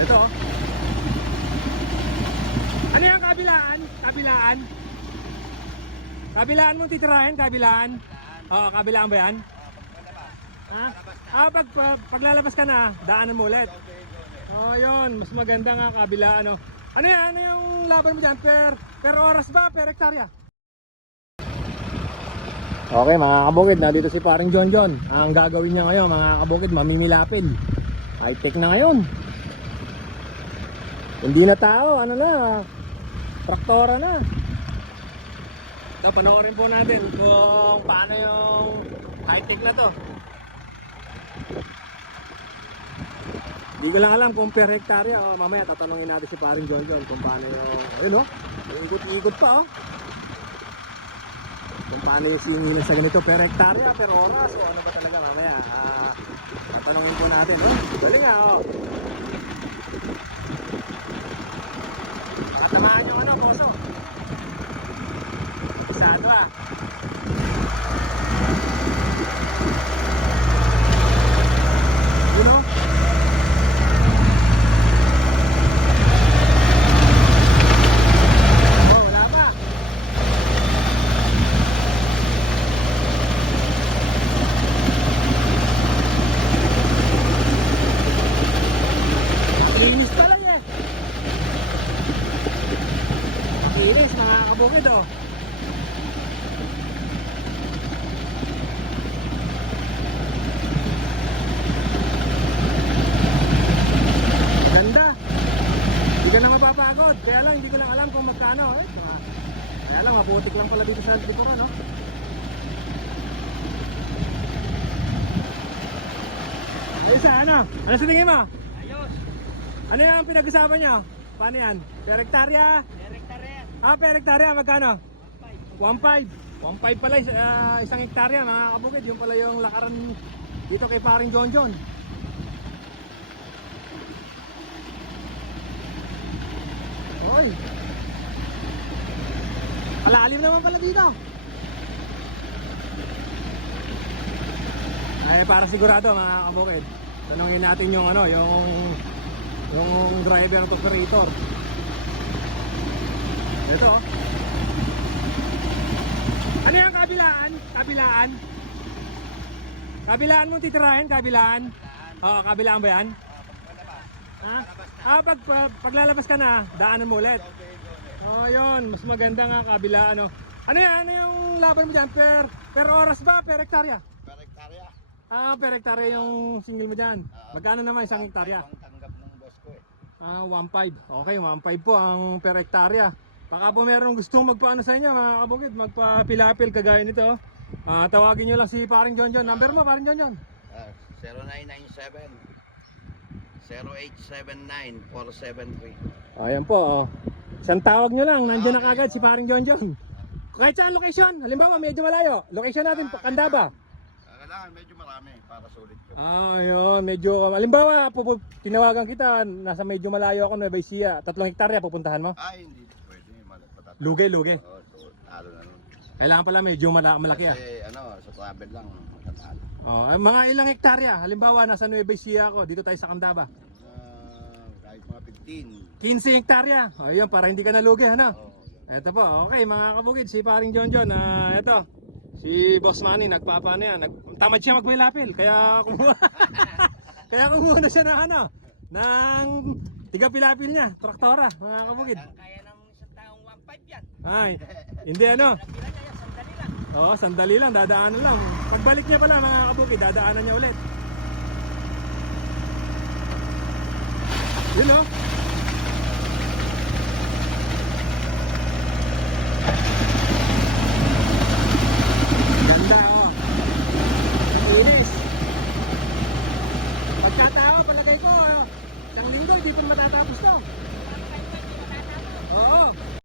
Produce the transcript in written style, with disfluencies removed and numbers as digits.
Ito. Ano yung kabilaan? Kabilaan? Kabilaan mo titirahin? Kabilaan? Oo, kabilaan ba yan? Paglalabas ka na, daanan mo ulit. Oh, yun. Mas maganda nga kabilaan. Ano yan? Ano yung laban mo dyan? Per oras ba? Per hektarya? Okay mga kabukid, nandito si paring John John. Ang gagawin niya ngayon mga kabukid, mamimilapin. High tech na ngayon. Hindi na tao, ano na, traktora na. Ito, panoorin po natin kung paano yung high tech na to. Hindi ko lang alam kung per hektarya. Mamaya tatanungin natin si paring John John kung paano yung, ayun ikot-ikot pa kung paano yung singilan sa ganito per hektarya, per oras o ano ba talaga mamaya. Tatanungin po natin. Dali nga Pakatamaan yung boso. Isado wala pa. Linis pa lang linis mga kabukid Ganda. Hindi ka na mapapagod. Kaya lang hindi ko lang alam kung magkano Kaya lang mabutik lang pala dito sa likuran Ayos ano sa tingin mo? Ayos. Ano yung pinag-usapan nyo? Paano yan? Per hektarya? Per hektarya. Per hektarya magkano? 1.5. 1.5 pala isang hektarya mga kabukid. Yung pala yung lakaran dito kay paring John John. Oy. Kalalim naman pala dito. Ay para sigurado mga kabukid. Tanungin natin yung yung driver at operator. Ito. Ano yung kabilaan? Kabilaan? Kabilaan mo titirahin? Kabilaan? Oo, kabilaan ba yan? Paglalabas ka na, daanan mo ulit. Oh, yun. Mas maganda nga kabilaan. Ano yan? Ano yung laban mo dyan? Per oras ba? Per hektarya? Per hektarya. Per hektarya yung single mo dyan. Magkano naman isang hektarya? Ang tanggap ng boss ko 1.5. Okay, 1.5 po ang per hektarya. Baka po meron gustong magpaano sa inyo mga kabukid, magpapilapil kagaya nito. Tawagin nyo lang si paring John John. Number mo paring John John? 0997 0879 473. Ayan po. Isang tawag nyo lang, nandiyan na kagad si paring John John. Kahit saan location, halimbawa medyo malayo. Location natin, Candaba. Kailangan medyo marami para sulit ko. Yun, medyo, halimbawa tinawagan kita, nasa medyo malayo ako, Nueva Ecija, 3 hektarya pupuntahan mo? Hindi pwede. Lugi. Oo, talo na nun. Kailangan pala medyo malaki Kasi sa travel lang, matatalo. Mga ilang hektarya, halimbawa nasa Nueva Ecija ako, dito tayo sa Candaba. Kahit mga 15. 15 hektarya. Ayun, para hindi ka nalugi, ano? Ito po, okay mga kabukid, si paring John John, ito. Si Boss Manny nagpapaano yan, tamad siya magpilapil, kaya kumuha na siya ng tiga-pilapil niya, traktora, mga kabukid. Kaya ng isang taong 1.5 yan. Ay, hindi Bilang niya, sandali lang. Oo, sandali lang, dadaanan lang. Pagbalik niya pala mga kabukid, dadaanan niya ulit. Yun Ganda Linis.